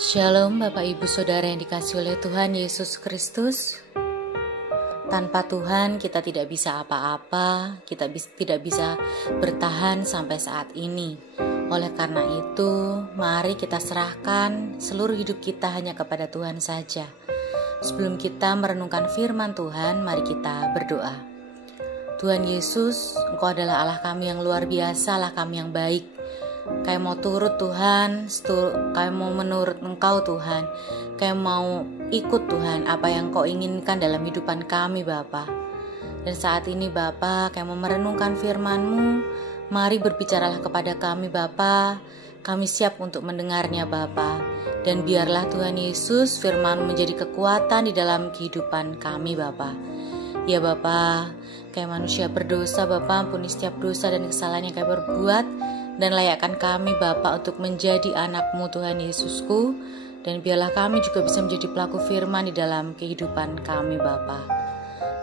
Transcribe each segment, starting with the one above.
Shalom Bapak Ibu Saudara yang dikasihi oleh Tuhan Yesus Kristus. Tanpa Tuhan kita tidak bisa apa-apa, kita tidak bisa bertahan sampai saat ini. Oleh karena itu, mari kita serahkan seluruh hidup kita hanya kepada Tuhan saja. Sebelum kita merenungkan firman Tuhan, mari kita berdoa. Tuhan Yesus, Engkau adalah Allah kami yang luar biasa, Allah kami yang baik. Kami mau turut Tuhan, kami mau menurut Engkau Tuhan, kami mau ikut Tuhan apa yang Kau inginkan dalam hidupan kami Bapa. Dan saat ini Bapa, kami mau merenungkan firman-Mu, mari berbicaralah kepada kami Bapa, kami siap untuk mendengarnya Bapa. Dan biarlah Tuhan Yesus firman-Mu menjadi kekuatan di dalam kehidupan kami Bapa. Ya Bapa, kami manusia berdosa Bapa, ampuni setiap dosa dan kesalahan yang kami perbuat, dan layakkan kami Bapa untuk menjadi anak-Mu Tuhan Yesusku. Dan biarlah kami juga bisa menjadi pelaku firman di dalam kehidupan kami Bapa.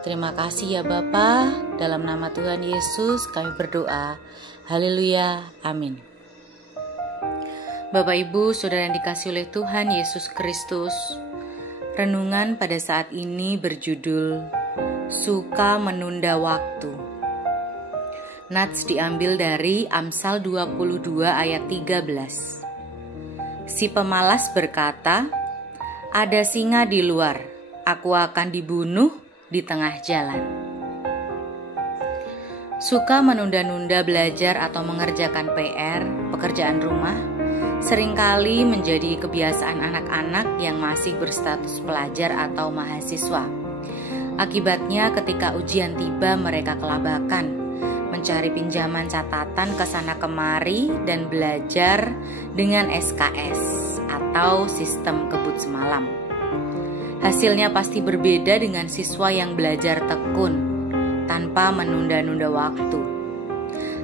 Terima kasih ya Bapa, dalam nama Tuhan Yesus kami berdoa. Haleluya, amin. Bapak Ibu Saudara yang dikasihi oleh Tuhan Yesus Kristus, renungan pada saat ini berjudul Suka Menunda Waktu. Nats diambil dari Amsal 22 ayat 13. Si pemalas berkata, "Ada singa di luar, aku akan dibunuh di tengah jalan." Suka menunda-nunda belajar atau mengerjakan PR, pekerjaan rumah, seringkali menjadi kebiasaan anak-anak yang masih berstatus pelajar atau mahasiswa. Akibatnya ketika ujian tiba mereka kelabakan, mencari pinjaman catatan ke sana kemari dan belajar dengan SKS atau sistem kebut semalam. Hasilnya pasti berbeda dengan siswa yang belajar tekun tanpa menunda-nunda waktu.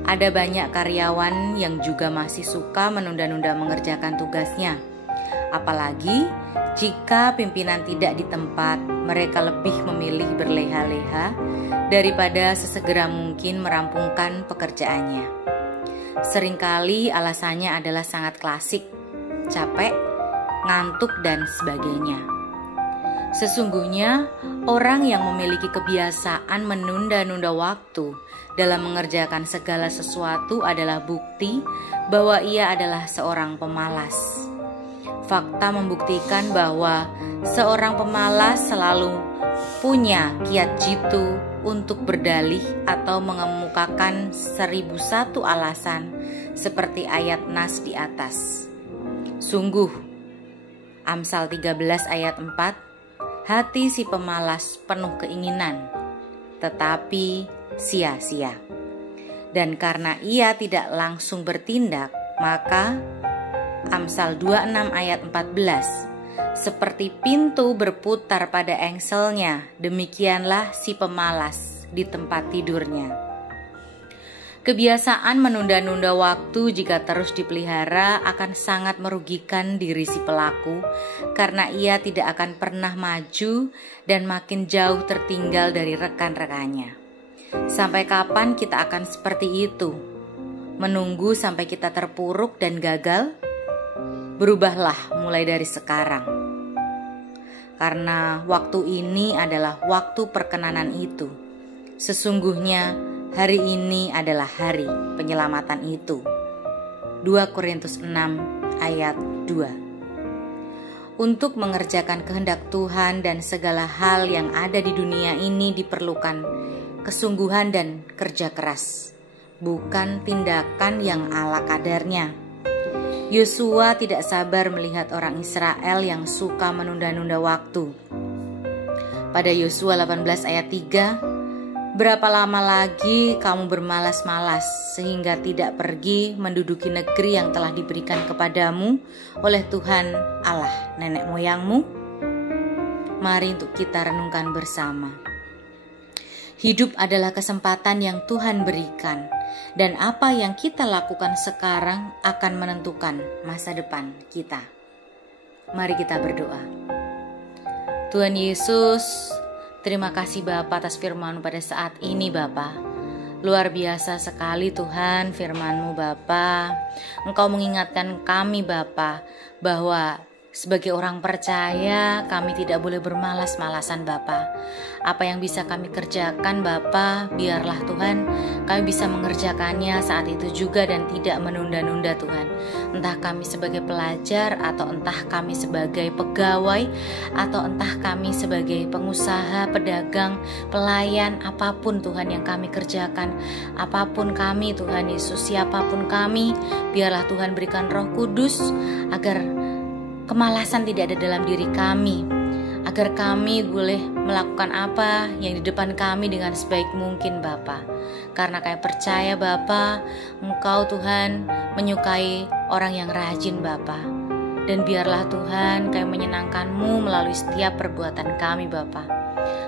Ada banyak karyawan yang juga masih suka menunda-nunda mengerjakan tugasnya. Apalagi jika pimpinan tidak di tempat, mereka lebih memilih berleha-leha daripada sesegera mungkin merampungkan pekerjaannya. Seringkali alasannya adalah sangat klasik, capek, ngantuk, dan sebagainya. Sesungguhnya, orang yang memiliki kebiasaan menunda-nunda waktu dalam mengerjakan segala sesuatu adalah bukti bahwa ia adalah seorang pemalas. Fakta membuktikan bahwa seorang pemalas selalu punya kiat jitu untuk berdalih atau mengemukakan 1001 alasan seperti ayat nas di atas. Sungguh, Amsal 13 ayat 4, hati si pemalas penuh keinginan, tetapi sia-sia. Dan karena ia tidak langsung bertindak, maka Amsal 26 ayat 14, seperti pintu berputar pada engselnya, demikianlah si pemalas di tempat tidurnya. Kebiasaan menunda-nunda waktu jika terus dipelihara akan sangat merugikan diri si pelaku, karena ia tidak akan pernah maju dan makin jauh tertinggal dari rekan-rekannya. Sampai kapan kita akan seperti itu? Menunggu sampai kita terpuruk dan gagal? Berubahlah mulai dari sekarang. Karena waktu ini adalah waktu perkenanan itu. Sesungguhnya hari ini adalah hari penyelamatan itu. 2 Korintus 6 ayat 2. Untuk mengerjakan kehendak Tuhan dan segala hal yang ada di dunia ini diperlukan kesungguhan dan kerja keras, bukan tindakan yang ala kadarnya. Yosua tidak sabar melihat orang Israel yang suka menunda-nunda waktu. Pada Yosua 18 ayat 3, berapa lama lagi kamu bermalas-malas sehingga tidak pergi menduduki negeri yang telah diberikan kepadamu oleh Tuhan Allah nenek moyangmu? Mari untuk kita renungkan bersama. Hidup adalah kesempatan yang Tuhan berikan, dan apa yang kita lakukan sekarang akan menentukan masa depan kita. Mari kita berdoa. Tuhan Yesus, terima kasih Bapa atas firman-Mu pada saat ini Bapa. Luar biasa sekali Tuhan firman-Mu Bapa. Engkau mengingatkan kami Bapa bahwa Sebagai orang percaya, kami tidak boleh bermalas-malasan Bapa. Apa yang bisa kami kerjakan Bapa, biarlah Tuhan kami bisa mengerjakannya saat itu juga dan tidak menunda-nunda Tuhan. Entah kami sebagai pelajar atau entah kami sebagai pegawai atau entah kami sebagai pengusaha, pedagang, pelayan, apapun Tuhan yang kami kerjakan, apapun kami Tuhan Yesus, siapapun kami, biarlah Tuhan berikan Roh Kudus agar kemalasan tidak ada dalam diri kami, agar kami boleh melakukan apa yang di depan kami dengan sebaik mungkin Bapa. Karena kami percaya Bapa, Engkau Tuhan menyukai orang yang rajin Bapa. Dan biarlah Tuhan kami menyenangkan-Mu melalui setiap perbuatan kami Bapa.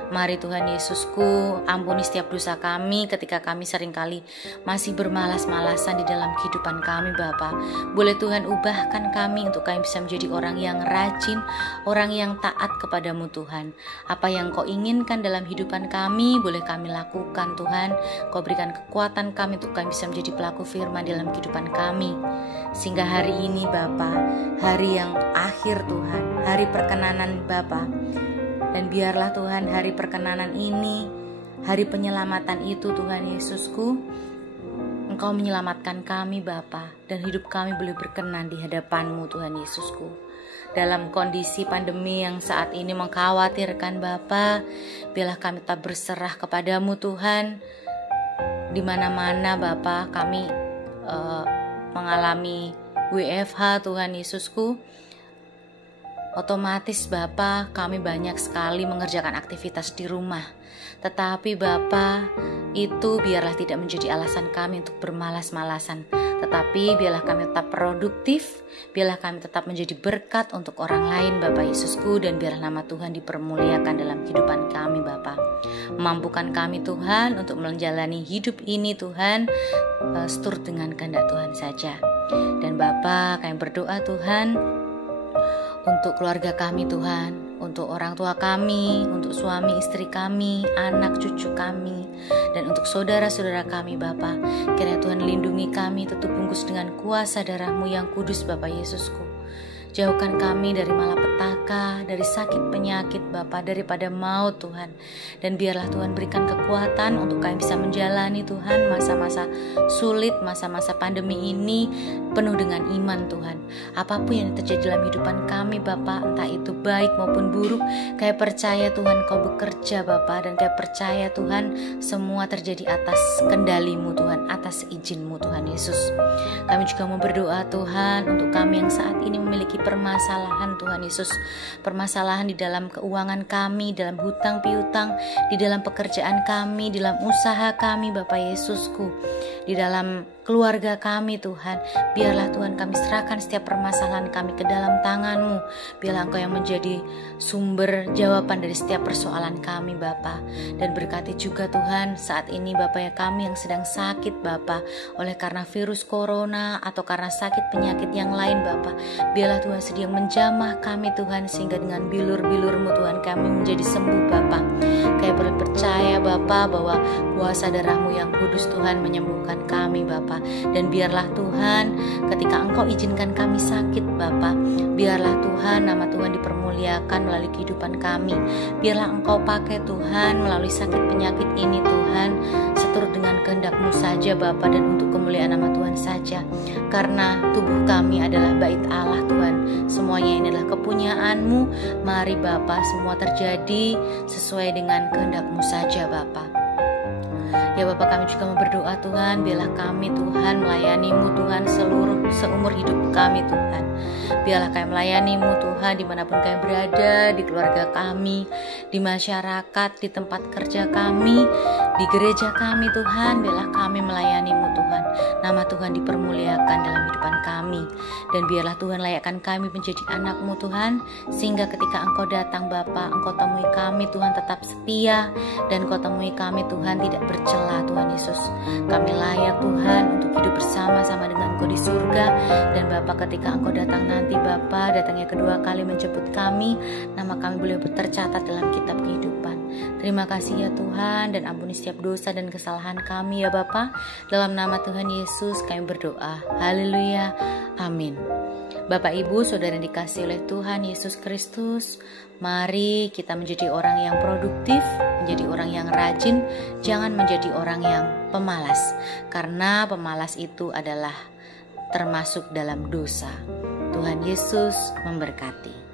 Mari Tuhan Yesusku, ampuni setiap dosa kami ketika kami seringkali masih bermalas-malasan di dalam kehidupan kami Bapa. Boleh Tuhan ubahkan kami untuk kami bisa menjadi orang yang rajin, orang yang taat kepadamu Tuhan. Apa yang Kau inginkan dalam kehidupan kami, boleh kami lakukan Tuhan. Kau berikan kekuatan kami untuk kami bisa menjadi pelaku firman dalam kehidupan kami. Sehingga hari ini Bapa, hari yang akhir Tuhan, hari perkenanan Bapa. Dan biarlah Tuhan hari perkenanan ini, hari penyelamatan itu Tuhan Yesusku, Engkau menyelamatkan kami Bapa, dan hidup kami boleh berkenan di hadapan-Mu Tuhan Yesusku. Dalam kondisi pandemi yang saat ini mengkhawatirkan Bapa, biarlah kami tetap berserah kepadamu Tuhan. Di mana-mana Bapa kami mengalami WFH Tuhan Yesusku, otomatis Bapa kami banyak sekali mengerjakan aktivitas di rumah. Tetapi Bapa, itu biarlah tidak menjadi alasan kami untuk bermalas-malasan. Tetapi biarlah kami tetap produktif, biarlah kami tetap menjadi berkat untuk orang lain Bapa Yesusku. Dan biarlah nama Tuhan dipermuliakan dalam kehidupan kami Bapa. Mampukan kami Tuhan untuk menjalani hidup ini Tuhan, seturut dengan kehendak Tuhan saja. Dan Bapa kami berdoa Tuhan, untuk keluarga kami Tuhan, untuk orang tua kami, untuk suami istri kami, anak cucu kami, dan untuk saudara-saudara kami Bapa. Kiranya Tuhan lindungi kami, tutup bungkus dengan kuasa darah-Mu yang kudus Bapa Yesusku. Jauhkan kami dari malapetaka, dari sakit penyakit Bapa, daripada maut Tuhan. Dan biarlah Tuhan berikan kekuatan untuk kami bisa menjalani Tuhan masa-masa sulit, masa-masa pandemi ini penuh dengan iman Tuhan. Apapun yang terjadi dalam kehidupan kami Bapa, entah itu baik maupun buruk, kami percaya Tuhan Kau bekerja Bapa, dan kami percaya Tuhan semua terjadi atas kendali-Mu Tuhan, atas izin-Mu Tuhan Yesus. Kami juga mau berdoa Tuhan untuk kami yang saat ini memiliki permasalahan Tuhan Yesus, permasalahan di dalam keuangan kami, dalam hutang piutang, di dalam pekerjaan kami, di dalam usaha kami Bapak Yesusku, di dalam keluarga kami Tuhan. Biarlah Tuhan kami serahkan setiap permasalahan kami ke dalam tangan-Mu. Biarlah Engkau yang menjadi sumber jawaban dari setiap persoalan kami Bapa. Dan berkati juga Tuhan saat ini Bapa ya, kami yang sedang sakit Bapa, oleh karena virus corona atau karena sakit penyakit yang lain Bapa. Biarlah Tuhan sedang menjamah kami Tuhan, sehingga dengan bilur-bilur-Mu Tuhan kami menjadi sembuh Bapa. Kami boleh percaya Bapa bahwa kuasa darah-Mu yang kudus Tuhan menyembuhkan kami Bapa. Dan biarlah Tuhan ketika Engkau izinkan kami sakit Bapa, biarlah Tuhan nama Tuhan dipermuliakan melalui kehidupan kami. Biarlah Engkau pakai Tuhan melalui sakit penyakit ini Tuhan, seturut dengan kehendak-Mu saja Bapa, dan untuk kemuliaan nama Tuhan saja. Karena tubuh kami adalah bait Allah Tuhan, semuanya ini adalah kepunyaan-Mu. Mari Bapa, semua terjadi sesuai dengan kehendak-Mu saja Bapa. Ya Bapak, kami juga mau berdoa Tuhan, biarlah kami Tuhan melayani-Mu Tuhan seumur hidup kami Tuhan. Biarlah kami melayani-Mu Tuhan dimanapun kami berada, di keluarga kami, di masyarakat, di tempat kerja kami, di gereja kami Tuhan. Biarlah kami melayani-Mu Tuhan, nama Tuhan dipermuliakan dalam kehidupan kami. Dan biarlah Tuhan layakkan kami menjadi anak-Mu Tuhan, sehingga ketika Engkau datang Bapa, Engkau temui kami Tuhan tetap setia, dan Engkau temui kami Tuhan tidak bercela Tuhan Yesus. Kami layak Tuhan untuk hidup bersama-sama dengan Engkau di surga. Dan Bapa, ketika Engkau datang nanti Bapa, datangnya kedua kali menjemput kami, nama kami boleh tercatat dalam kitab kehidupan. Terima kasih ya Tuhan, dan ampuni setiap dosa dan kesalahan kami ya Bapa. Dalam nama Tuhan Yesus kami berdoa. Haleluya. Amin. Bapak Ibu, saudara yang dikasihi oleh Tuhan Yesus Kristus, mari kita menjadi orang yang produktif, menjadi orang yang rajin, jangan menjadi orang yang pemalas, karena pemalas itu adalah termasuk dalam dosa. Tuhan Yesus memberkati.